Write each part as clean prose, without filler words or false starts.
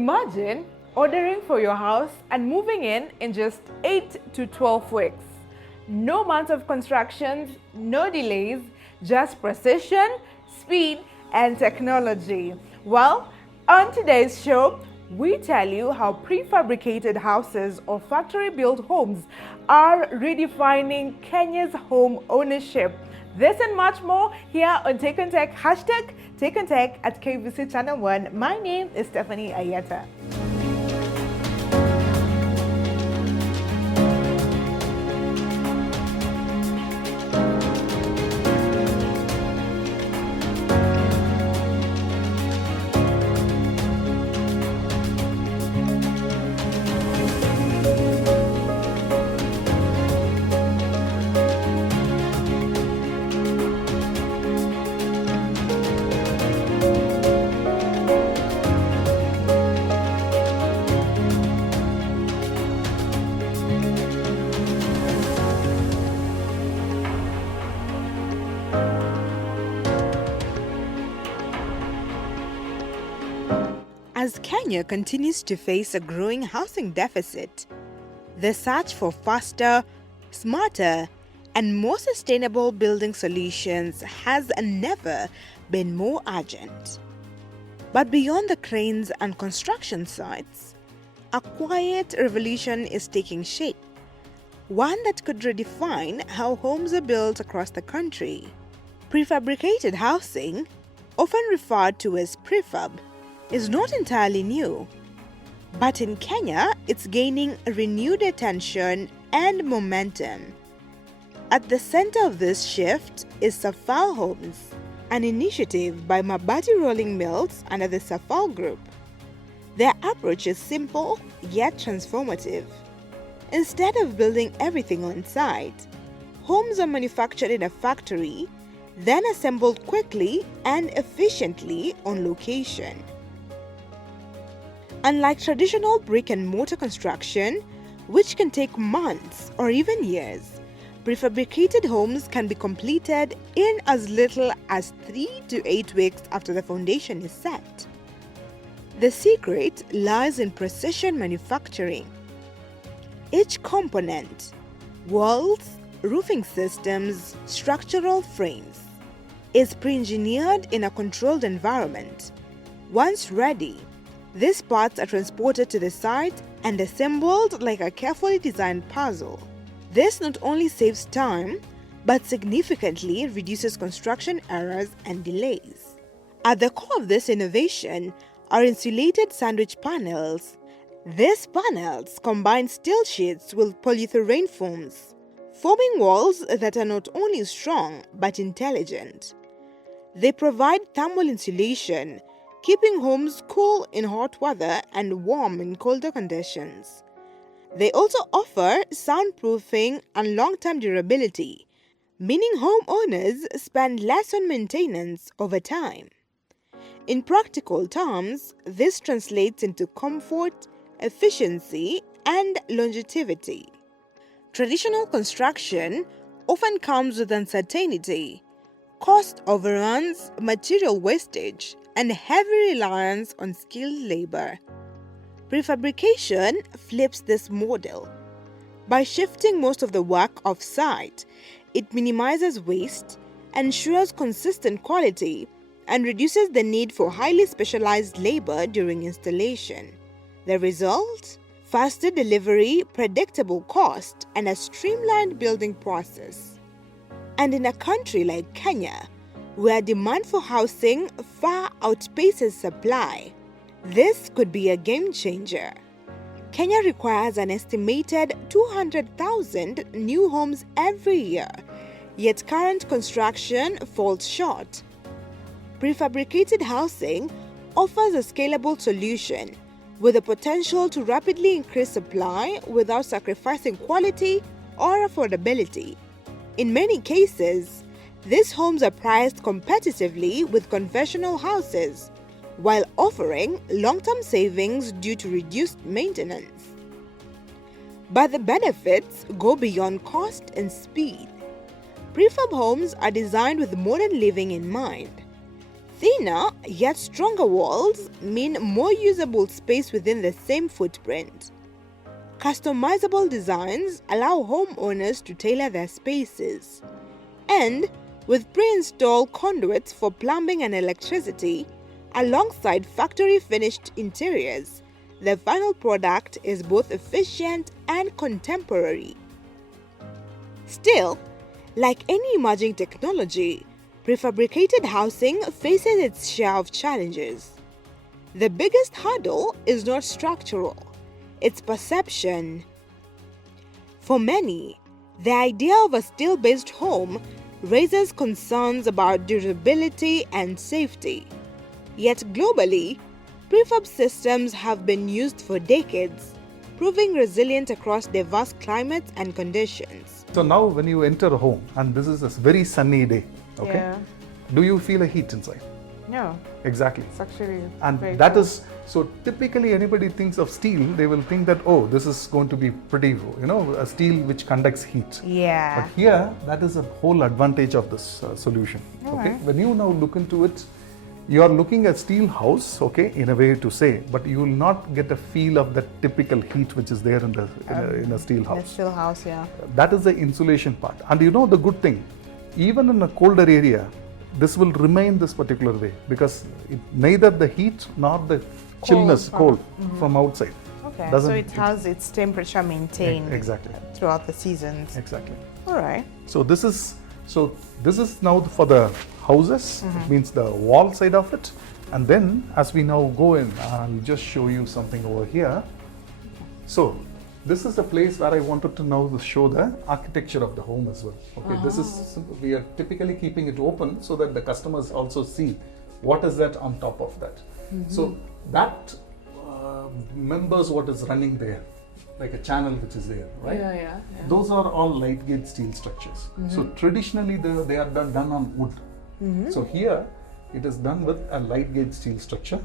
Imagine ordering for your house and moving in just 8 to 12 weeks. No months of constructions, no delays, just precision, speed, and technology. Well, on today's show, we tell you how prefabricated houses or factory-built homes are redefining Kenya's home ownership. This and much more here on Take on Tech, hashtag Take on Tech at KBC Channel 1. My name is Stephanie Ayeta. As Kenya continues to face a growing housing deficit, the search for faster, smarter, and more sustainable building solutions has never been more urgent. But beyond the cranes and construction sites, a quiet revolution is taking shape, one that could redefine how homes are built across the country. Prefabricated housing, often referred to as prefab, is not entirely new, but in Kenya, it's gaining renewed attention and momentum. At the center of this shift is Safal Homes, an initiative by Mabati Rolling Mills under the Safal Group. Their approach is simple yet transformative. Instead of building everything on site, homes are manufactured in a factory, then assembled quickly and efficiently on location. Unlike traditional brick and mortar construction, which can take months or even years, prefabricated homes can be completed in as little as 3 to 8 weeks after the foundation is set. The secret lies in precision manufacturing. Each component, walls, roofing systems, structural frames, is pre-engineered in a controlled environment. Once ready, these parts are transported to the site and assembled like a carefully designed puzzle. This not only saves time, but significantly reduces construction errors and delays. At the core of this innovation are insulated sandwich panels. These panels combine steel sheets with polyurethane foams, forming walls that are not only strong but intelligent. They provide thermal insulation, keeping homes cool in hot weather and warm in colder conditions. They also offer soundproofing and long-term durability, meaning homeowners spend less on maintenance over time. In practical terms, this translates into comfort, efficiency, and longevity. Traditional construction often comes with uncertainty, cost overruns, material wastage, and heavy reliance on skilled labor. Prefabrication flips this model. By shifting most of the work off-site, it minimizes waste, ensures consistent quality, and reduces the need for highly specialized labor during installation. The result? Faster delivery, predictable cost, and a streamlined building process. And in a country like Kenya, where demand for housing far outpaces supply, this could be a game changer. Kenya requires an estimated 200,000 new homes every year, yet current construction falls short. Prefabricated housing offers a scalable solution with the potential to rapidly increase supply without sacrificing quality or affordability. In many cases, these homes are priced competitively with conventional houses, while offering long-term savings due to reduced maintenance. But the benefits go beyond cost and speed. Prefab homes are designed with modern living in mind. Thinner yet stronger walls mean more usable space within the same footprint. Customizable designs allow homeowners to tailor their spaces. And with pre-installed conduits for plumbing and electricity, alongside factory-finished interiors, the final product is both efficient and contemporary. Still, like any emerging technology, prefabricated housing faces its share of challenges. The biggest hurdle is not structural, it's perception. For many, the idea of a steel-based home raises concerns about durability and safety. Yet globally, prefab systems have been used for decades, proving resilient across diverse climates and conditions. So now when you enter a home, and this is a very sunny day, okay? Yeah. Do you feel a heat inside? No, Exactly. it's actually And very that cool. is, so typically anybody thinks of steel, they will think that, oh, this is going to be pretty, a steel which conducts heat. Yeah. But here, that is a whole advantage of this solution. Okay, Alright. when you now look into it, you are looking at steel house, okay, in a way to say, but you will not get a feel of the typical heat which is there in the in a steel The house. steel house, yeah. That is the insulation part. And you know the good thing, even in a colder area, this will remain this particular way because neither the heat nor the chillness, cold from outside. Okay, so doesn't- it has its temperature maintained Exactly. throughout the seasons. Exactly. All right. So this is now for the houses. It means the wall side of it. And then as we now go in, I'll just show you something over here. So this is a place where I wanted to now show the architecture of the home as well. Okay, this is, we are typically keeping it open so that the customers also see what is that on top of that. So that members what is running there, like a channel which is there, right? Yeah. Those are all light gauge steel structures. So traditionally they are done on wood. So here it is done with a light gauge steel structure.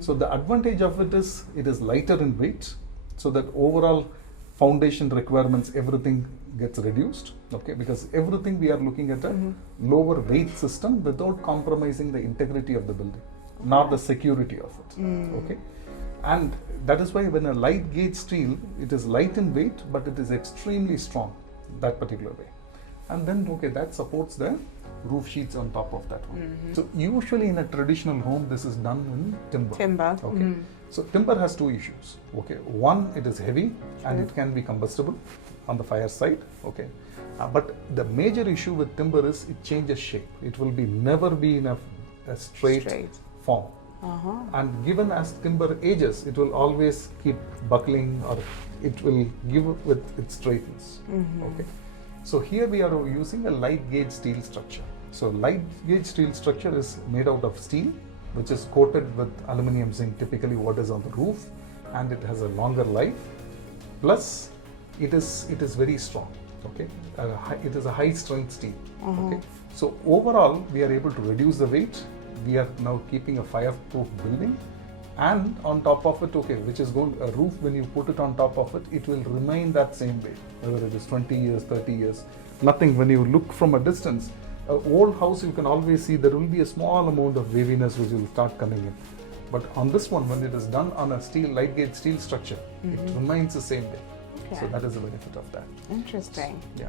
So the advantage of it is lighter in weight, so that overall foundation requirements, everything gets reduced. Okay, because everything we are looking at a lower weight system without compromising the integrity of the building, nor the security of it. Okay. And that is why when a light gauge steel, it is light in weight, but it is extremely strong, that particular way. And then, okay, that supports the roof sheets on top of that one. So usually in a traditional home, this is done in timber. Timber. Okay. So timber has two issues. Okay. One, it is heavy and it can be combustible on the fire side. Okay. But the major issue with timber is it changes shape. It will be never be in a straight form. And given as timber ages, it will always keep buckling or it will give with its straightness. Okay. So here we are using a light gauge steel structure. So light gauge steel structure is made out of steel, which is coated with aluminum zinc, typically what is on the roof, and it has a longer life. Plus, it is very strong. Okay, it is a high strength steel. Okay, so overall we are able to reduce the weight. We are now keeping a fireproof building, and on top of it, okay, which is going a roof. When you put it on top of it, it will remain that same way, whether it is 20 years, 30 years. Nothing. When you look from a distance, an old house, you can always see there will be a small amount of waviness which will start coming in. But on this one, when it is done on a steel light gauge steel structure, it remains the same way. Okay. So that is the benefit of that. Interesting. Yeah.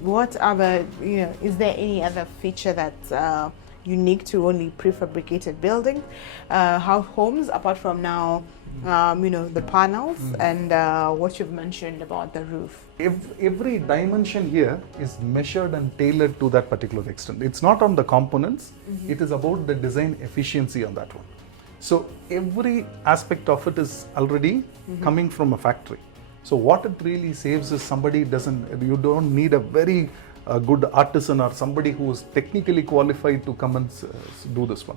What other, is there any other feature that's unique to only prefabricated building homes, apart from now, the panels and what you've mentioned about the roof? Every dimension here is measured and tailored to that particular extent. It's not on the components, it is about the design efficiency on that one. So every aspect of it is already coming from a factory. So what it really saves is you don't need a very good artisan or somebody who is technically qualified to come and do this one.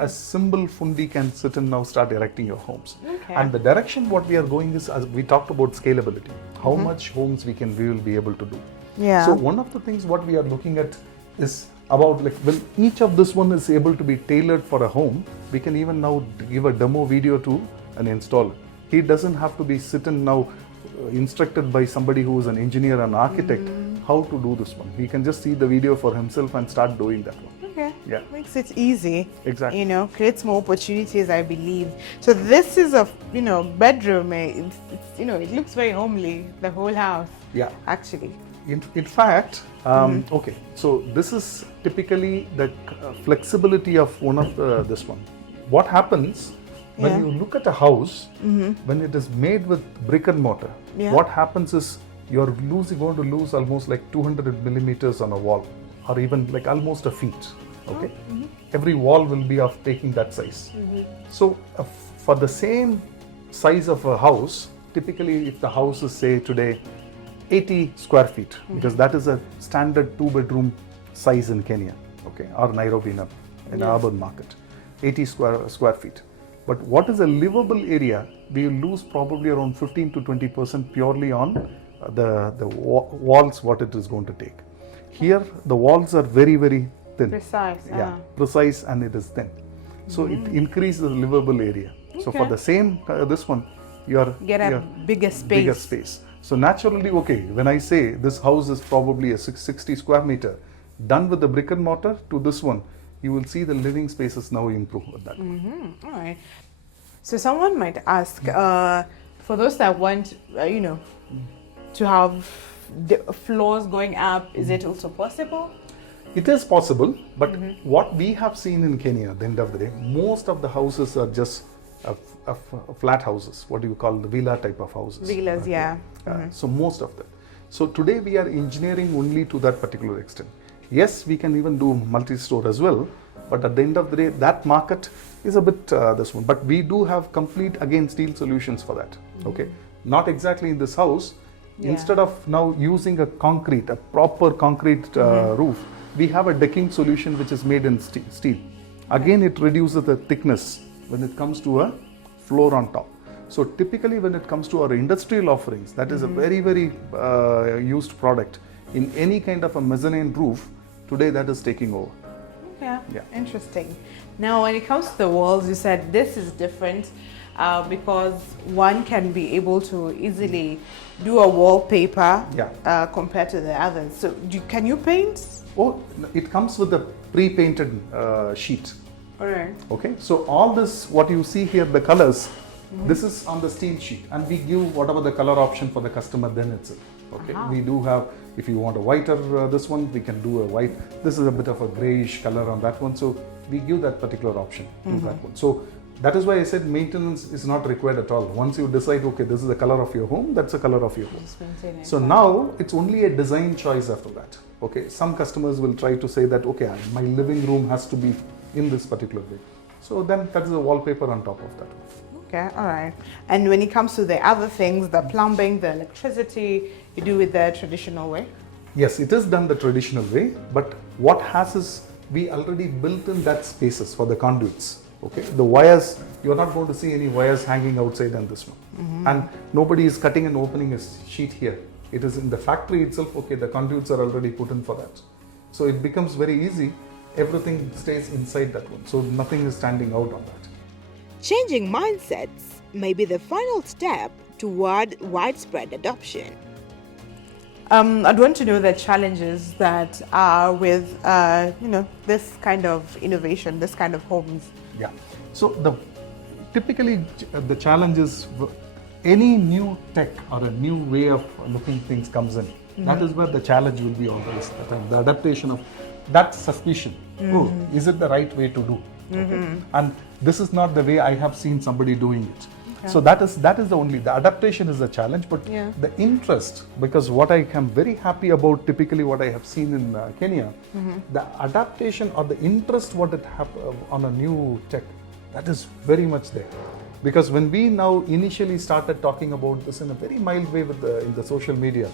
A simple fundi can sit and now start erecting your homes. Okay. And the direction what we are going is, as we talked about scalability, how much homes we will be able to do. Yeah. So one of the things what we are looking at is about each of this one is able to be tailored for a home. We can even now give a demo video to an installer. He doesn't have to be sitting now instructed by somebody who is an engineer and architect how to do this one. He can just see the video for himself and start doing that one. Okay. Yeah. Makes it easy. Exactly. You know, creates more opportunities, I believe. So this is a, you know, bedroom. It's, you know, it looks very homely, the whole house. Yeah. Actually. In fact, okay, so this is typically the flexibility of one of this one. What happens when you look at a house, when it is made with brick and mortar, what happens is you're going to lose almost like 200 millimeters on a wall, or even like almost a feet. Okay, every wall will be of taking that size. So for the same size of a house, typically if the house is say today 80 square feet, because that is a standard 2-bedroom size in Kenya, okay, or Nairobi in an urban market, 80 square feet. But what is a livable area, we will lose probably around 15 to 20% purely on the walls, what it is going to take. Here, the walls are very, very thin. Precise. Yeah, precise, and it is thin. So it increases the livable area. So for the same, this one, you get a bigger space. Bigger space. So naturally, okay, when I say this house is probably a 60 square meter, done with the brick and mortar to this one, you will see the living spaces now improve with that. All right. So someone might ask, for those that want, you know, to have the floors going up, is it also possible? It is possible, but what we have seen in Kenya at the end of the day, most of the houses are just flat houses, what do you call the villa type of houses. Villas, yeah. So most of them. So today we are engineering only to that particular extent. Yes, we can even do multi-store as well, but at the end of the day, that market is a bit this one. But we do have complete, again, steel solutions for that. Okay, not exactly in this house. Instead of now using a proper concrete roof, we have a decking solution which is made in steel. Again, it reduces the thickness when it comes to a floor on top. So typically when it comes to our industrial offerings, that is a very, very used product. In any kind of a mezzanine roof, today that is taking over. Yeah, interesting. Now when it comes to the walls, you said this is different because one can be able to easily do a wallpaper compared to the others. So can you paint? Oh, it comes with a pre-painted sheet. All right. Okay, so all this, what you see here, the colors, this is on the steel sheet, and we give whatever the color option for the customer then itself. Okay, we do have, if you want a whiter this one, we can do a white. This is a bit of a grayish color on that one, so we give that particular option to that one. So that is why I said maintenance is not required at all. Once you decide, okay, this is the color of your home, that's the color of your home. So now it's only a design choice after that. Okay, some customers will try to say that, okay, my living room has to be in this particular way. So then that is a wallpaper on top of that. Okay, all right. And when it comes to the other things, the plumbing, the electricity, you do it the traditional way? Yes, it is done the traditional way, but what has is we already built in that spaces for the conduits. Okay, the wires, you're not going to see any wires hanging outside on this one. And nobody is cutting and opening a sheet here. It is in the factory itself, okay, the conduits are already put in for that. So it becomes very easy. Everything stays inside that one. So nothing is standing out on that. Changing mindsets may be the final step toward widespread adoption. I'd want to know the challenges that are with, you know, this kind of innovation, this kind of homes. Yeah. So typically the challenge is any new tech or a new way of looking things comes in. That is where the challenge will be always. The adaptation of that suspicion. Oh, is it the right way to do? Okay. And this is not the way I have seen somebody doing it. Okay. So that is the adaptation is the challenge, but the interest, because what I am very happy about, typically what I have seen in Kenya, the adaptation or the interest what it on a new tech, that is very much there. Because when we now initially started talking about this in a very mild way with in the social media,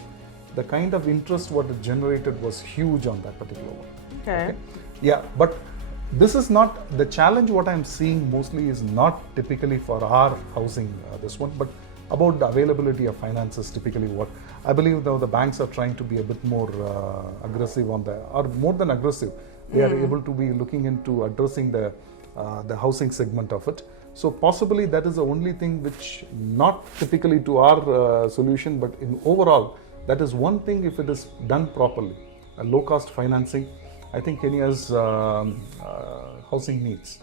the kind of interest what it generated was huge on that particular one. Okay. Yeah, but this is not the challenge. What I'm seeing mostly is not typically for our housing, this one, but about the availability of finances. Typically, what I believe now the banks are trying to be a bit more aggressive on or more than aggressive. They are able to be looking into addressing the housing segment of it. So possibly that is the only thing which not typically to our solution, but in overall, that is one thing if it is done properly, a low cost financing. I think Kenya's housing needs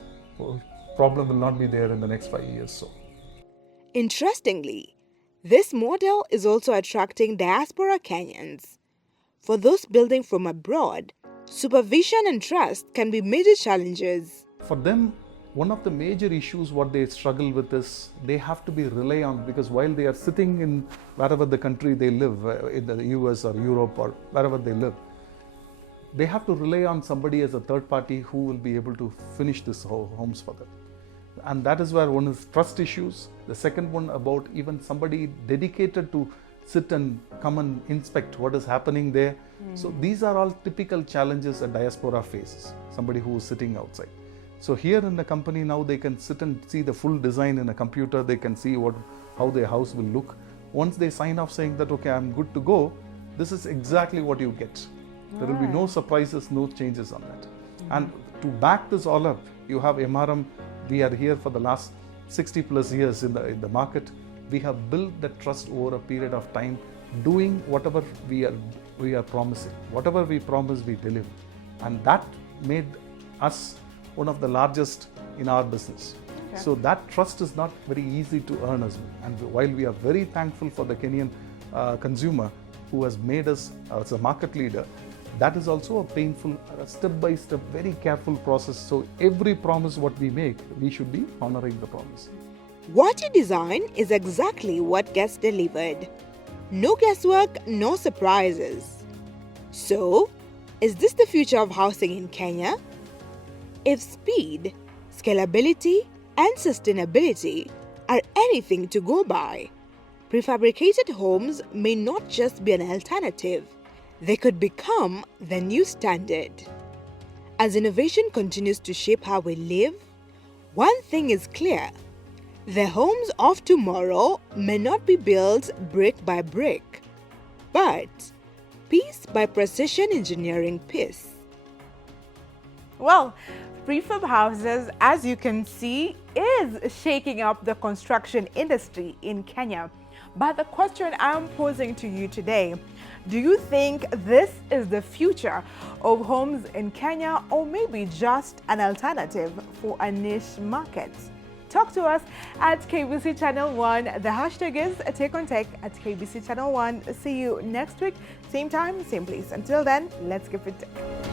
problem will not be there in the next 5 years. So, Interestingly, this model is also attracting diaspora Kenyans. For those building from abroad, supervision and trust can be major challenges. for them, one of the major issues what they struggle with is they have to be rely on, because while they are sitting in wherever the country they live, in the US or Europe or wherever they live, they have to rely on somebody as a third party who will be able to finish this homes for them. And that is where one is trust issues. The second one about even somebody dedicated to sit and come and inspect what is happening there. So these are all typical challenges a diaspora faces, somebody who is sitting outside. So here in the company now they can sit and see the full design in a computer, they can see how their house will look. Once they sign off saying that, okay, I'm good to go, this is exactly what you get. There will be no surprises, no changes on that. And to back this all up, you have MRM. We are here for the last 60 plus years in the market. We have built that trust over a period of time, doing whatever we are promising. Whatever we promise, we deliver. And that made us one of the largest in our business. Okay. So that trust is not very easy to earn as well. And while we are very thankful for the Kenyan consumer who has made us as a market leader, that is also a painful, step-by-step, very careful process. So every promise what we make, we should be honoring the promise. What you design is exactly what gets delivered. No guesswork, no surprises. So, is this the future of housing in Kenya? If speed, scalability, and sustainability are anything to go by, prefabricated homes may not just be an alternative. They could become the new standard. As innovation continues to shape how we live, one thing is clear. The homes of tomorrow may not be built brick by brick, but piece by precision engineering piece. Well, prefab houses, as you can see, is shaking up the construction industry in Kenya. But the question I'm posing to you today, do you think this is the future of homes in Kenya, or maybe just an alternative for a niche market? Talk to us at KBC Channel 1. The hashtag is Take on Tech at KBC Channel 1. See you next week, same time, same place. Until then, let's keep it tech.